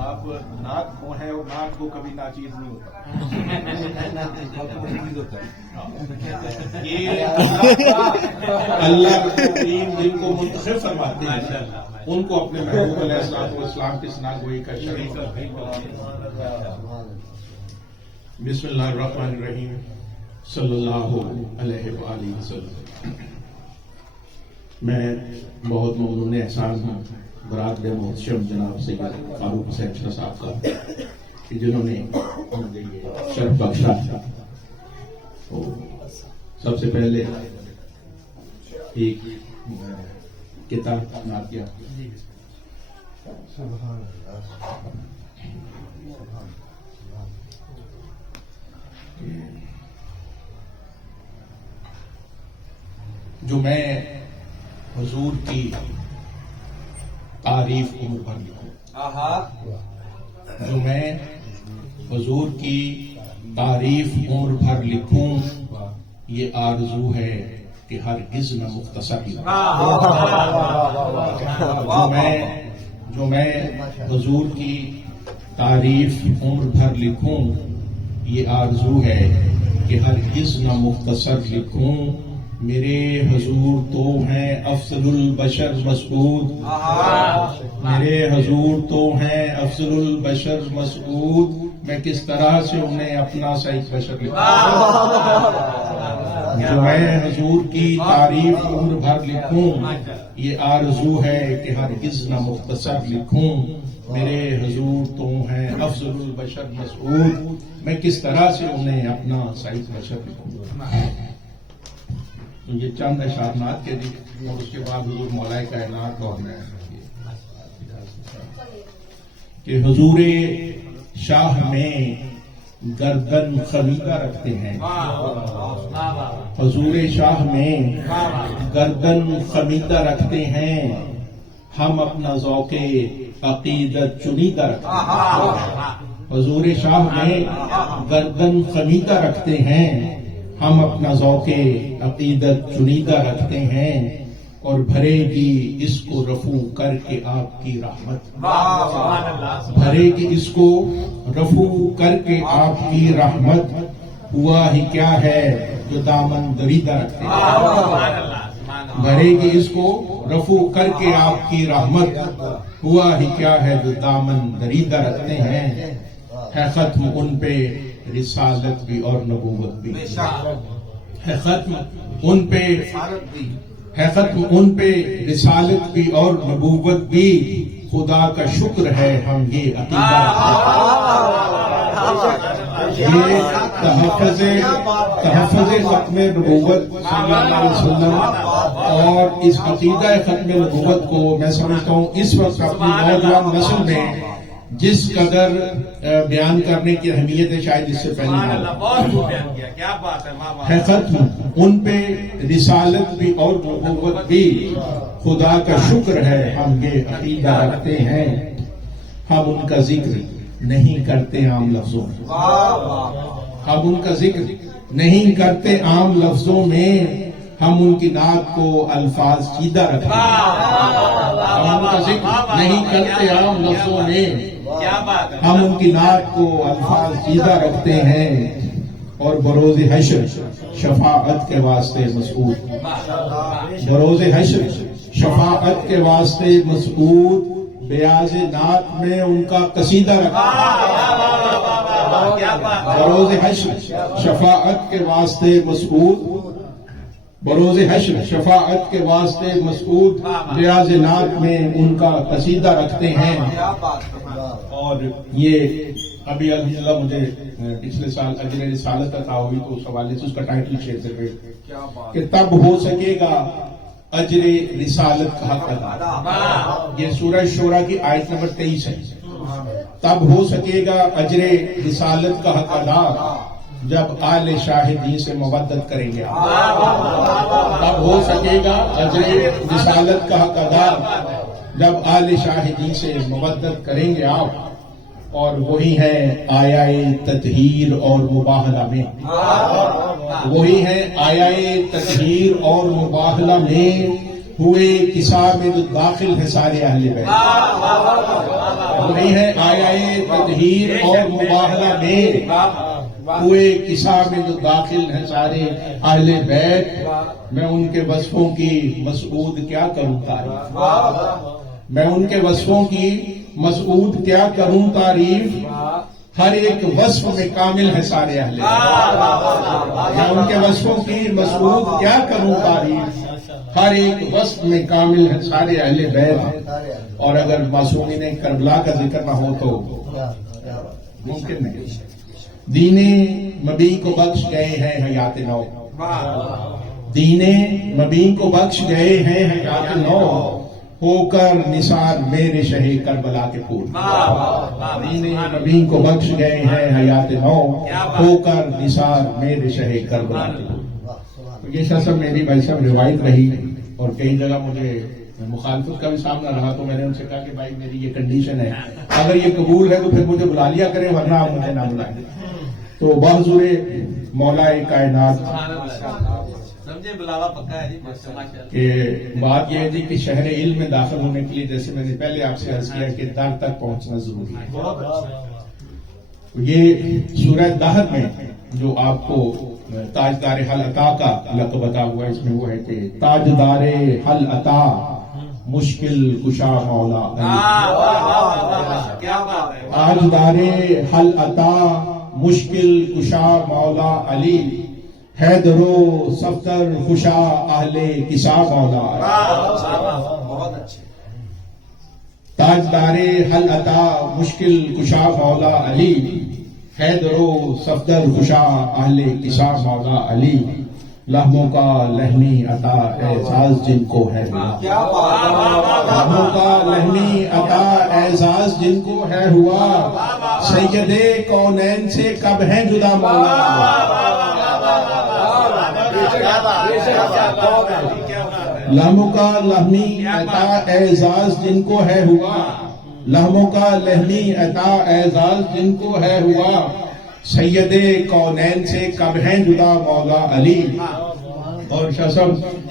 آپ نعت کو ہیں اور نعت کو کبھی ناچیز نہیں ہوتا. یہ اللہ جن کو منتخب فرماتے ہیں ان کو اپنے محبوب علیہ الصلوۃ والسلام کی ثناگوئی کا شریک. بسم اللہ الرحمن الرحیم صلی اللہ علیہ وآلہ وسلم. میں بہت ممنون احسان ہوں برادر محتشم جناب سید فاروق حسین شاہ صاحب کا کہ جنہوں نے مجھے یہ شرف بخشا. سب سے پہلے ایک کتاب نعتیہ جو میں حضور کی تعریف عمر بھر لکھوں, جو میں حضور کی تعریف عمر بھر لکھوں, یہ آرزو ہے کہ ہرگز نہ مختصر لکھوں. جو میں حضور کی تعریف عمر بھر لکھوں, یہ آرزو ہے کہ ہرگز نہ مختصر لکھوں. میرے حضور تو ہیں افضل البشر مسعود, میرے حضور تو ہیں افضل البشر مسعود, میں کس طرح سے انہیں اپنا سعید بشر لکھوں. جو میں حضور کی تعریف عمر بھر لکھوں, یہ آرزو ہے کہ ہرگز نہ مختصر لکھوں. میرے حضور تو ہیں افضل البشر مسعود, میں کس طرح سے انہیں اپنا سعید بشر لکھوں. یہ چند اشارات کے دی اور اس کے بعد حضور مولا کائنات اور میں کہ حضور شاہ میں گردن خمیدہ رکھتے ہیں, حضور شاہ میں گردن خمیدہ رکھتے ہیں, ہم اپنا ذوق عقیدت چنیدہ رکھتے ہیں. حضور شاہ میں گردن خمیدہ رکھتے ہیں, ہم اپنا ذوق عقیدت چنیدہ رکھتے ہیں, اور بھرے گی اس کو رفو کر کے آپ کی رحمت, بھرے گی اس کو رفو کر کے آپ کی رحمت. ہوا ہی کیا ہے جو دامن دریدہ رکھتے ہیں, بھرے گی اس کو رفو کر کے آپ کی رحمت. ہوا ہی کیا ہے جو دامن دریدہ رکھتے ہیں. ہے ختم ان پہ رسالت بھی اور نبوت بھی, ہے ختم ان پہ رسالت بھی اور نبوت بھی. خدا کا شکر ہے ہم یہ عقیدہ یہ تحفظ ختم نبوت صلی اللہ علیہ وسلم اور اس عقیدہ ختم نبوت کو میں سمجھتا ہوں اس وقت اپنی نوجوان نسل میں جس قدر بیان کرنے کی اہمیت ہے شاید اس سے پہلے ہے. ختم ان پہ رسالت بھی اور نبوت بھی. خدا کا شکر ہے ہم یہ عقیدہ رکھتے ہیں. ہم ان کا ذکر نہیں کرتے عام لفظوں میں, ہم ان کا ذکر نہیں کرتے عام لفظوں میں. ہم ان کی نعت کو الفاظ سیدھا رکھتے ہیں, ہم ان کا ذکر نہیں کرتے عام لفظوں میں. ہم ان کی نعت کو الفاظ سیدھا رکھتے ہیں, اور بروز حشر شفاعت کے واسطے مسعود, بروز حشر شفاعت کے واسطے مسعود. بیاض نعت میں ان کا قصیدہ رکھا, بروز حشر شفاعت کے واسطے مسعود, بروز حشر شفاعت کے واسطے مسعود. بیاض نعت میں ان کا قصیدہ رکھتے ہیں. اور یہ ابھی الحمدللہ مجھے پچھلے سال اجر رسالت عطا ہوئی تو اس حوالے سے اس کا ٹائٹل شیئر کر رہے کہ تب ہو سکے گا اجر رسالت کا حق ادا. یہ سورہ شورى کی آیت نمبر 23 ہے. تب ہو سکے گا اجر رسالت کا حق ادا جب آل شاہدین سے مودت کریں گے. تب ہو سکے گا اجر رسالت کا حق ادا جب آل شاہدین سے مودت کریں گے آپ. اور وہی ہے آیائے تطہیر اور مباہلہ میں, وہی ہے آیائے تطہیر اور مباہلہ میں. ہوئے کسا میں جو داخل ہے سارے اہل بیت. نہیں ہے آیا تطہیر اور مباہلہ میں ہوئے کسا میں جو داخل ہیں سارے اہل بیت. میں ان کے وصفوں کی مسعود کیا کروں تعریف, میں ان کے وصفوں کی مسعود کیا کروں تعریف. ہر ایک وصف میں کامل ہے سارے اہل بیت. میں ان کے وصفوں کی مسعود کیا کروں تعریف. ہر ایک وصف میں کامل ہے سارے اہل بیت. اور اگر معصومین کربلا کا ذکر نہ ہو تو ممکن نہیں. دین مبی کو بخش گئے ہیں حیات نو, دین مبی کو بخش گئے ہیں حیات نو, ہو کر نثار میرے شہ کربلا کے پھول. دین مبی کو بخش گئے ہیں حیات نو, ہو کر نثار میرے شہ کربلا کے پھول. یہ سب میری بھائی صاحب روایت رہی اور کئی جگہ مجھے مخالفت کا بھی سامنا رہا, تو میں نے ان سے کہا کہ بھائی میری یہ کنڈیشن ہے, اگر یہ قبول ہے تو پھر مجھے بلا لیا کریں, ورنہ آپ مجھے نہ بلائیں. تو بحضور مولا کائنات کہ بات یہ ہے جی کہ شہر علم میں داخل ہونے کے لیے, جیسے میں نے پہلے آپ سے عرض کیا کہ در تک پہنچنا ضروری ہے. یہ سورہ دہر میں جو آپ کو تاجدار حل عطا کا لقب عطا ہوا ہے, اس میں وہ ہے کہ تاجدار حل عطا مشکل کشا مولا علی. تاجدار حل عطا مشکل کشا مولا علی, حیدر و صفدر خوشا اہل کسا مولا علی. تاجدار حل عطا مشکل کشا مولا علی, حیدر و صفدر خوشا اہل کسا مولا علی. لہموں کا لہمی عطا اعزاز جن کو ہے ہوا, لہموں کا لہمی عطا اعزاز جن کو ہے ہوا, سید کونین سے کب ہیں جدا مولا. لہموں کا لہمی عطا اعزاز جن کو ہے ہوا, لہموں کا لہمی عطا اعزاز جن کو ہے ہوا, سید کونین سے کب ہیں جدا مولا علی. اور شاہ صاحب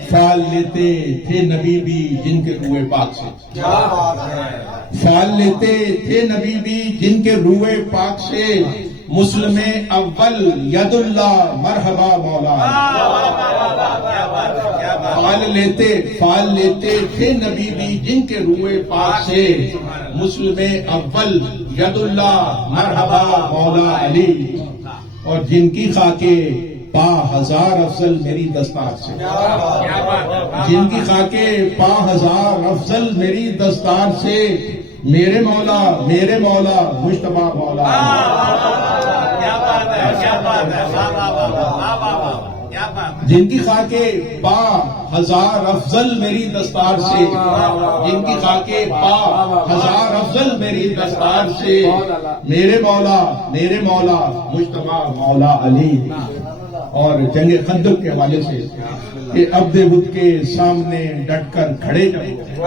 فال لیتے تھے نبی بھی جن کے روئے پاک سے, فال لیتے تھے نبی بھی جن کے روئے پاک سے, مسلم اول ید اللہ مرحبا مولا. فال لیتے تھے نبی بھی جن کے روئے پاک سے, مسلم اول ید اللہ مرحبا مولا علی. اور جن کی خاکے پا ہزار افضل میری دستار سے, جن کی خاکے پا ہزار افضل میری دستار سے, میرے مولا مجتبی مولا. جن کی خاکے پا ہزار افضل میری دستار سے, جن کی خاکے پا ہزار افضل میری دستار سے, میرے مولا مجتبی مولا علی. اور جنگ خندق کے حوالے سے کہ عبد بدھ کے سامنے ڈٹ کر کھڑے جب ہو گئے,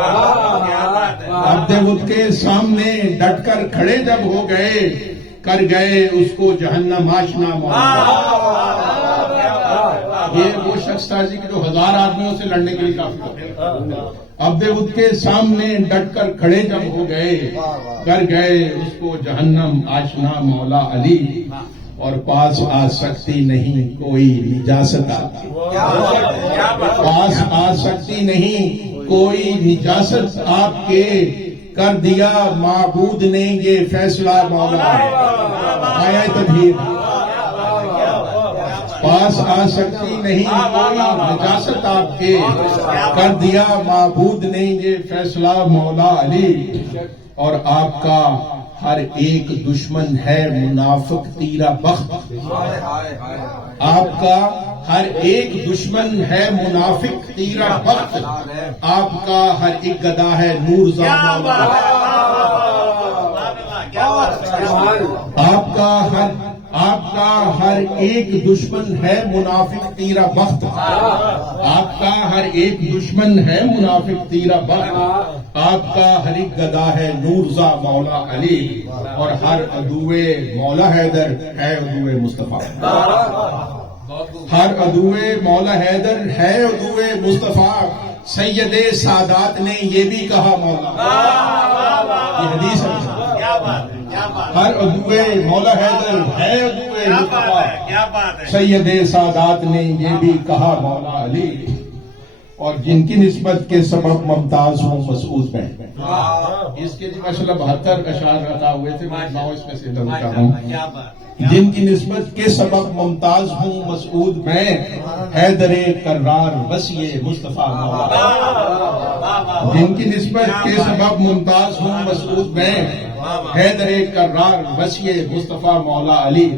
عبد بدھ کے سامنے ڈٹ کر کھڑے جب ہو گئے, کر گئے اس کو جہنم آشنا مولا. یہ وہ شخص تھا جی کہ جو 1000 آدمیوں سے لڑنے کے لیے کافی تھا. عبد بدھ کے سامنے ڈٹ کر کھڑے جب ہو گئے, کر گئے اس کو جہنم آشنا مولا علی. اور پاس آ سکتی نہیں کوئی نجاست آپ کی, پاس آ سکتی نہیں کوئی نجاست آپ کے, کر دیا معبود نے یہ فیصلہ مولا. آیا تطہیر, پاس آ سکتی نہیں کوئی نجاست آپ کے, کر دیا معبود نے یہ فیصلہ مولا علی. اور آپ کا ہر ایک دشمن ہے منافق تیرا بخت, آپ کا ہر ایک دشمن ہے منافق تیرا بخت, آپ کا ہر ایک گدا ہے نور زا مولا. آپ کا ہر ایک دشمن ہے منافق تیرا بخت, آپ کا ہر ایک دشمن ہے منافق تیرا بخت, آپ کا ہر ایک گدا ہے نورزا مولا علی. اور ہر عدوے مولا حیدر ہے عدوے مصطفیٰ, ہر عدوے مولا حیدر ہے عدوے مصطفیٰ. سید سادات نے یہ بھی کہا مولا. یہ حدیث ہے. ہر عدوے مولا حیدر ہے عدوے مصطفیٰ. سید سادات نے یہ بھی کہا مولا علی. اور جن کی نسبت کے سبب ممتاز ہوں مسعود میں. اس کے ماشاءاللہ 72 اشعار عطا ہوئے تھے. میں اس میں سے چاہ رہا ہوں. جن کی نسبت کے سبب ممتاز ہوں مسعود میں، حیدر کرار وسیع مصطفیٰ مولا. جن کی نسبت کے سبب ممتاز ہوں مسعود میں، حیدر کرار وسیع مصطفیٰ مولا علی.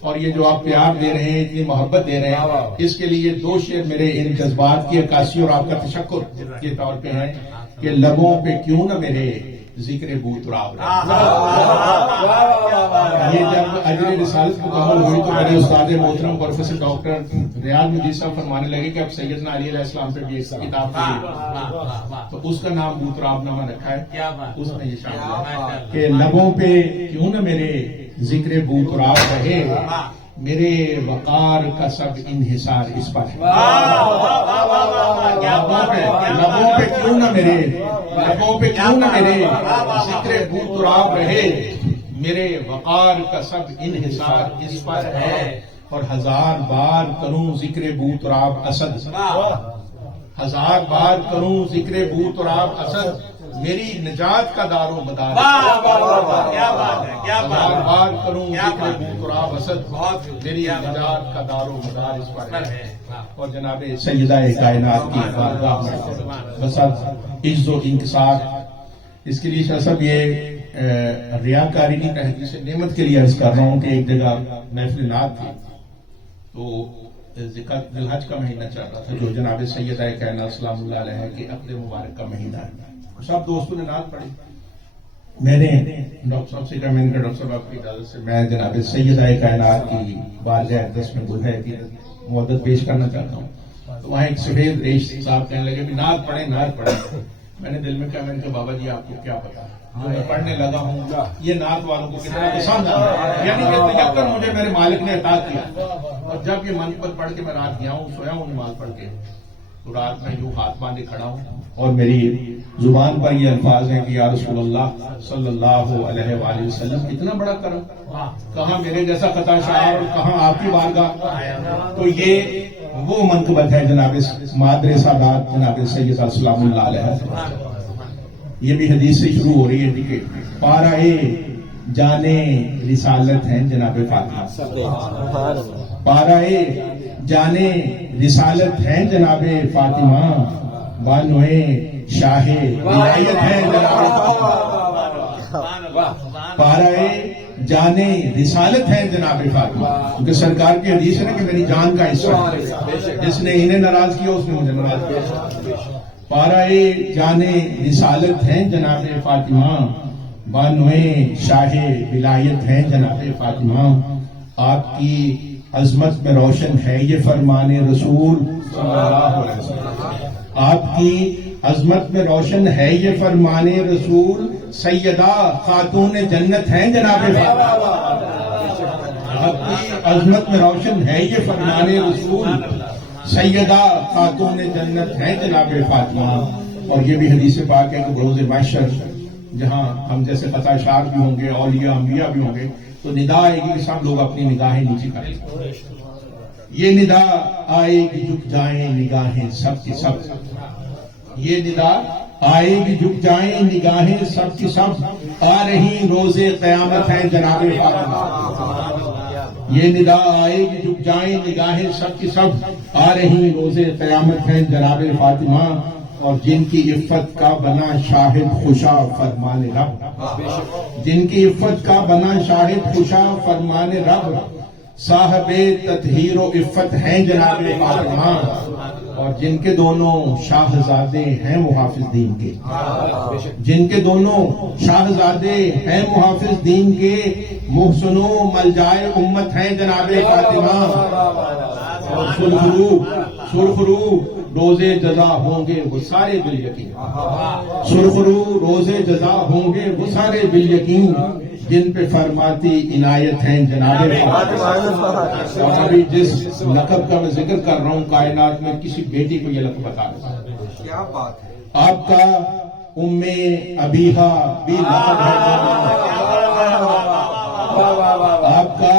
اور یہ جو آپ پیار دے رہے ہیں، اتنی محبت دے رہے ہیں، اس کے لیے 2 شعر میرے ان جذبات کی عکاسی اور آپ کا تشکر کے طور پہ ہیں کہ لبوں پہ کیوں نہ میرے ذکر بوتراب. یہ جب اجر رسالت مکمل ہوئی تو میرے استاد محترم پروفیسر ڈاکٹر ریاض مجید صاحب فرمانے لگے کہ اب سیدنا علی علیہ السلام پہ بھی ایک کتاب پڑھی، تو اس کا نام بوتراب نامہ رکھا ہے. اس میں یہ شامل ہے کہ لبوں پہ کیوں نہ میرے ذکر بوتراب رہے، میرے وقار کا سب انحصار اس پر ہے. لبوں پہ کیوں نہ میرے ذکر بوتراب رہے، میرے وقار کا سب انحصار اس پر ہے. اور 1000 بار کروں ذکر بوتراب اسد، 1000 بار کروں ذکر بوتراب اسد، میری نجات کا دار و مدار. 1000 بار کروں ذکر بوتراب اسد، میری نجات کا دار و مدار اس پر ہے. اور جناب سیدہ کائنات کی بارگاہ میں بسد عز و انکسار. اس کے لیے شاہ صاحب یہ ریاکاری کی تحقیق نعمت کے لیے عرض کر رہا ہوں کہ ایک جگہ محفل نعت تھی، تو ذی الحج کا مہینہ چل رہا تھا، جو جناب سیدہ کائنات سلام اللہ علیہ کے عقد مبارک کا مہینہ ہے. سب دوستوں نے نعت پڑھی. میں نے ڈاکٹر صاحب سے کہا، میں نے کہا ڈاکٹر صاحب آپ کی اجازت سے میں جناب سیدہ کائنات کی بارگاہ اقدس میں گلہ عقیدت مودت پیش کرنا چاہتا ہوں. تو وہاں ایک سفید ریش صاحب کہنے لگے بھی نعت پڑھیں. میں نے دل میں کہا، میں نے کہا بابا جی آپ کو کیا پتا، جو میں پڑھنے لگا ہوں یہ نعت والوں کو کتنا پسند ہے، یعنی کہ تیقن مجھے میرے مالک نے عطا کیا. اور جب یہ منقبت پڑھ کے میں رات گیا ہوں، سویا ہوں نماز پڑھ کے، تو رات میں یوں ہاتھ باندھے کھڑا ہوں اور میری زبان پر یہ الفاظ ہیں کہ یا رسول اللہ صلی اللہ علیہ وآلہ وسلم، اتنا بڑا کرم، کہاں میرے جیسا خطا شاعر اور کہاں آپ کی بارگاہ. تو یہ وہ منقبت ہے جناب مادر سادات جناب سیدہ سلام اللہ علیہ. یہ بھی حدیث سے شروع ہو رہی ہے کہ پارائے جانے رسالت ہیں جناب فاطمہ، پارائے جانے رسالت ہیں جناب فاطمہ، بانوئے شاہ ولایت ہیں جناب پارائے جانے رسالت ہیں جناب فاطمہ. کیونکہ سرکار کی حدیث ہے نا کہ میری جان کا حصہ ہے، جس نے انہیں ناراض کیا اس نے مجھے ناراض کیا. پارائے جانے رسالت ہیں جناب فاطمہ، بانوئے شاہ ولایت ہیں جناب فاطمہ. آپ کی عظمت میں روشن ہے یہ فرمان رسول صلی اللہ علیہ وسلم، آپ کی عظمت میں روشن ہے یہ فرمان رسول، سیدہ خاتون جنت ہیں جناب فاطمہ. آپ کی عظمت میں روشن ہے یہ فرمان رسول، سیدہ خاتون جنت ہیں جناب فاطمہ. اور یہ بھی حدیث پاک ہے کہ بروز محشر جہاں ہم جیسے خطا شار بھی ہوں گے، اولیاء انبیاء بھی ہوں گے، تو ندا آئے گی کہ سب لوگ اپنی نگاہیں نیچے کریں. یہ ندا آئے گی جھک جائیں نگاہیں سب کی سب، یہ ندا آئے گی جھک جائیں نگاہیں سب کی سب، آ رہی روز قیامت ہے جناب فاطمہ. یہ ندا آئے گی جھک جائیں نگاہیں سب کی سب، آ رہی روز قیامت ہے جناب فاطمہ. اور جن کی عفت کا بنا شاہد خوشا فرمان رب، جن کی عفت کا بنا شاہد خوشا فرمان رب، صاحب تطہیر و عفت ہیں جناب فاطمہ. اور جن کے دونوں شاہزادے ہیں محافظ دین کے، جن کے دونوں شاہزادے ہیں محافظ دین کے، محسن و ملجائے امت ہیں جناب فاطمہ. اور سرخرو روزے جزا ہوں گے وہ سارے بالیقین، سرخرو روزے جزا ہوں گے وہ سارے بالیقین، جن پہ فرماتی عنایت ہیں جناب فاطمہ. اور ابھی جس لقب کا میں ذکر کر رہا ہوں، کائنات میں کسی بیٹی کو یہ لقب بتا رہا ہوں. کیا بات ہے. آپ کا ام ابیہا بھی لقب ہے. آپ کا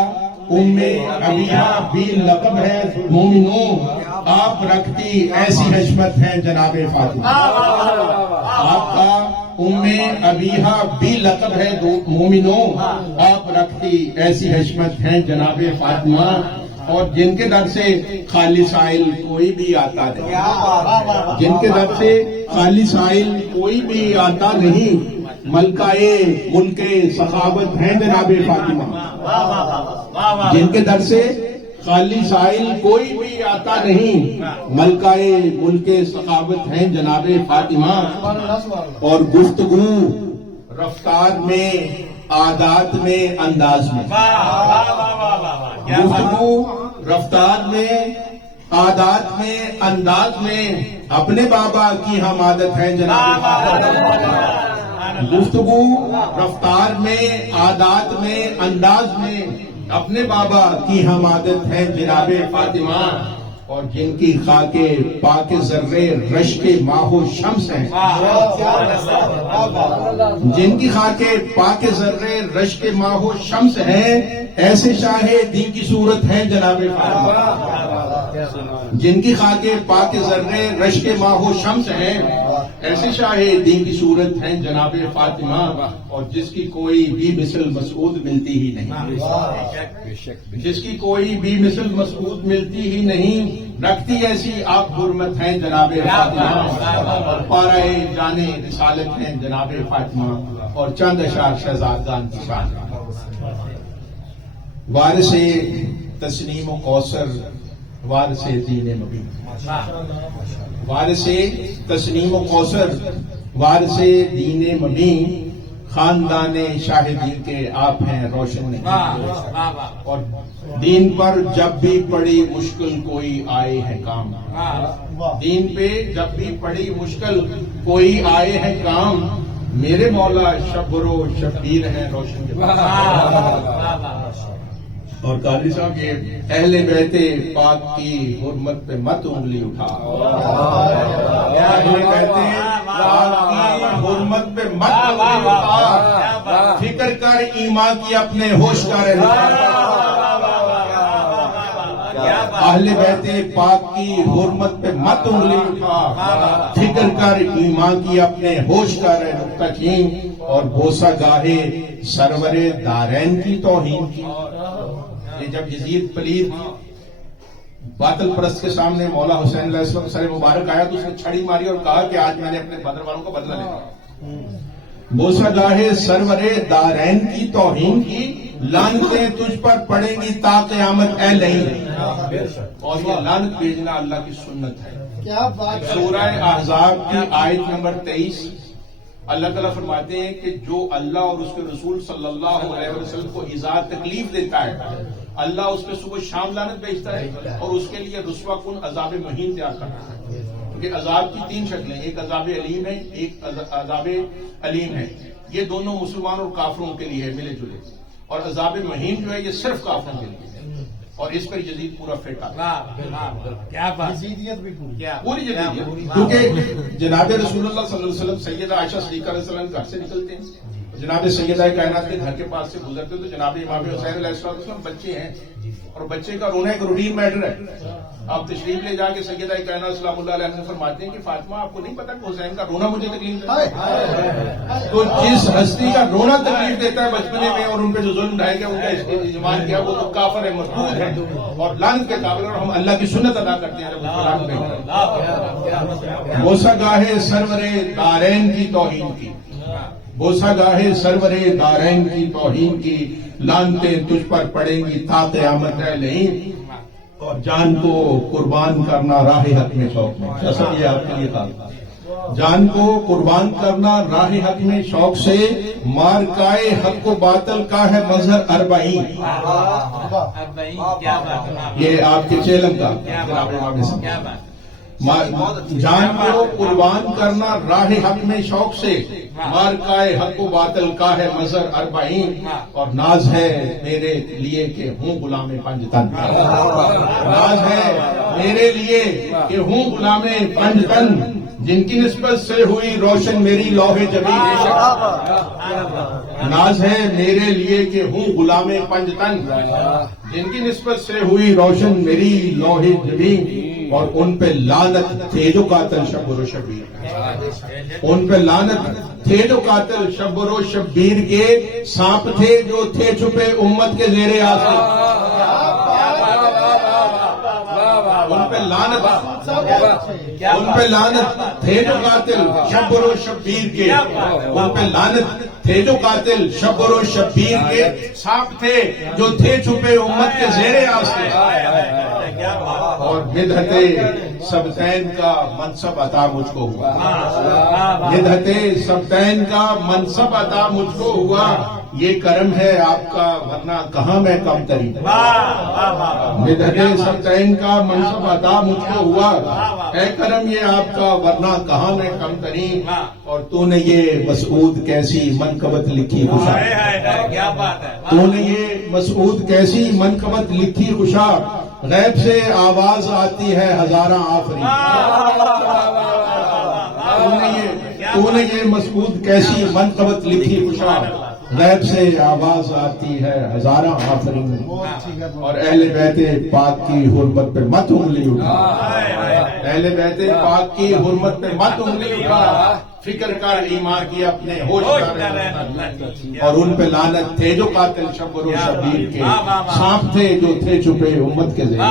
ام ابیہا بھی لقب ہے. مومنوں آپ رکھتی ایسی حشمت ہے جناب فاطمہ. آپ کا ام ابیہا بھی لقب ہے. مومنوں آپ رکھتی ایسی حشمت ہے جناب فاطمہ. اور جن کے در سے خالی سائل کوئی بھی آتا نہیں. جن کے در سے خالی سائل کوئی بھی آتا نہیں. ملکہ ملک سخاوت ہیں جناب فاطمہ. جن کے در سے خالی سائل کوئی بھی آتا نہیں. ملکہ ملک سخاوت ہیں جناب فاطمہ. اور گفتگو رفتار میں، عادات میں، انداز میں. گفتگو رفتار میں، عادات میں، انداز میں اپنے بابا کی ہم عادت ہے جناب فاطمہ. گفتگو رفتار میں، عادات میں، انداز میں اپنے بابا کی ہم عادت ہے جناب فاطمہ. اور جن کی خاک پاک ذرے رشک ماہ و شمس ہیں. جن کی خاک پاک ذرے رشک ماہ و شمس ہیں، ایسے شاہ دین کی صورت ہے جناب فاطمہ. جن کی خاک پاک ذرے رشک ماہ و شمس ہیں، ایسے شاہ دین کی صورت ہیں جناب فاطمہ. اور جس کی کوئی بھی مثل مسعود ملتی ہی نہیں. جس کی کوئی بھی مثل مسعود ملتی ہی نہیں. رکھتی ایسی آپ حرمت ہیں جناب فاطمہ. پارہ جانے رسالت ہیں جناب فاطمہ. اور چند اشعار شہزادگان کی شان. وارث تسنیم و کوثر، وارث دین مبین. وارث تسنیم و کوثر، وارث دین مبین. خاندان شاہدین کے آپ ہیں روشن نہیں. اور دین پر جب بھی پڑی مشکل کوئی آئے ہے کام. دین پہ جب بھی پڑی مشکل کوئی آئے ہے کام. میرے مولا شبر و شبیر ہیں روشن کے پاس. اور قاضی صاحب یہ اہل بیت پاک کی حرمت پہ مت انگلی اٹھا. اہل بیت پاک کی حرمت پہ مت انگلی اٹھا. فکر کر ایمان کی اپنے ہوش کا رہنا. اہل بیت پاک کی حرمت پہ مت انگلی اٹھا. فکر کر ایمان کی اپنے ہوش کا رہنا. اور بوسہ گاہے سرور دارین کی توہین کی. یہ جب یزید پلید باطل پرست کے سامنے مولا حسین علیہ السلام سر مبارک آیا تو اس نے چھڑی ماری اور کہا کہ آج میں نے اپنے بدر والوں کو بدلہ لینا. بوسہ گاہے سرور دارین کی توہین کی. لعنتیں تجھ پر پڑیں گی تا قیامت اے لعین. اور یہ لعنت بھیجنا اللہ کی سنت ہے. سورہ احزاب کی آیت نمبر 23 اللہ تعالیٰ فرماتے ہیں کہ جو اللہ اور اس کے رسول صلی اللہ علیہ وسلم کو ایذا تکلیف دیتا ہے، اللہ اس پہ صبح شام لعنت بھیجتا ہے اور اس کے لیے رسوا کن عذاب مہین تیار کرتا ہے. کیونکہ عذاب کی 3 شکلیں، ایک عذاب علیم ہے، ایک عذاب علیم ہے. یہ دونوں مسلمان اور کافروں کے لیے ہے ملے جلے. اور عذاب مہین جو ہے یہ صرف کافروں کے لیے ہے. اور اس پر یزید پورا فٹ آتا ہے. پوری یزیدیت. کیونکہ جناب رسول اللہ صلی اللہ علیہ وسلم سیدہ عائشہ صدیقہ علیہ السلام گھر سے نکلتے ہیں، جناب سیدہ کائنات کے گھر کے پاس سے گزرتے تو جناب امام حسین علیہ السلام بچے ہیں اور بچے کا رونا ایک روٹین میٹر ہے. آپ تشریف لے جا کے سیدہ کائنات سلام اللہ علیہ سے فرماتے ہیں کہ فاطمہ آپ کو نہیں پتا کہ حسین کا رونا مجھے تکلیف دیتا ہے. تو جس ہستی کا رونا تکلیف دیتا ہے بچپنے میں اور ان پہ جو ظلم ڈھائے گیا ان کا ایمان کیا وہ تو کافر ہے، مردود ہے اور لعنت کے قابل. اور ہم اللہ کی سنت ادا کرتے ہیں. بوسہ گاہے سرور دارین کی توہین کی. بوسہ گاہے سرور دارین کی توہین کی. لعنتیں تجھ پر پڑیں گی تا قیامت ہے لعین. اور جان کو قربان کرنا راہ حق میں شوق میں. جیسا یہ آپ کے لیے تھا. جان کو قربان کرنا راہ حق میں شوق سے. مارکائے حق و باطل کا ہے مظہر اربعین. یہ آپ کے چیلم کا. جان کو قربان کرنا راہ حق میں شوق سے. مارکائے حق و باطل کا ہے مظہر اربعین. اور ناز ہے میرے لیے کہ ہوں غلام پنجتن. ناز ہے میرے لیے کہ ہوں غلام پنجتن. جن کی نسبت سے ہوئی روشن میری لوح جبیں، ناز ہے میرے لیے کہ ہوں غلام پنجتن، جن کی نسبت سے ہوئی روشن میری لوح جبیں، اور ان پہ لعنت تھے جو قاتل شبر و شبیر، ان پہ لعنت تھے جو قاتل شبر و شبیر کے، سانپ تھے جو تھے چھپے امت کے زیر آسمان، ان پہ لعنت تھے جو قاتل شبر و شبیر کے، ان پہ لعنت تھے جو قاتل شبر و شبیر کے، سانپ تھے جو تھے چھپے امت کے زیر آسمان، اور بدعت سبتین کا منصب عطا مجھ کو ہوا، بدعت سبتین کا منصب عطا مجھ کو ہوا، یہ کرم ہے آپ کا ورنہ کہاں میں کم تری، بدعت سبتین کا منصب عطا مجھ کو ہوا، اے کرم یہ آپ کا ورنہ کہاں میں کم تری، اور تو نے یہ مسعود کیسی منقبت لکھی خوشا، تو نے یہ مسعود کیسی منقبت لکھی خوشا، غیب سے آواز آتی ہے ہزاراں آفرین، تو نے یہ مسعود کیسی منقبت لکھی خوشا، غیب سے آواز آتی ہے ہزاراں آفرین، اور اہل بیت پاک کی حرمت پہ مت انگلی اٹھا، اہل بیت پاک کی حرمت پہ مت انگلی اٹھا، فکر کر ایمان کی اپنے ہوش کر، اور ان پہ لعنت تھے جو قاتل شبر و شبیر کے، سانپ تھے جو تھے چھپے امت کے ذہن۔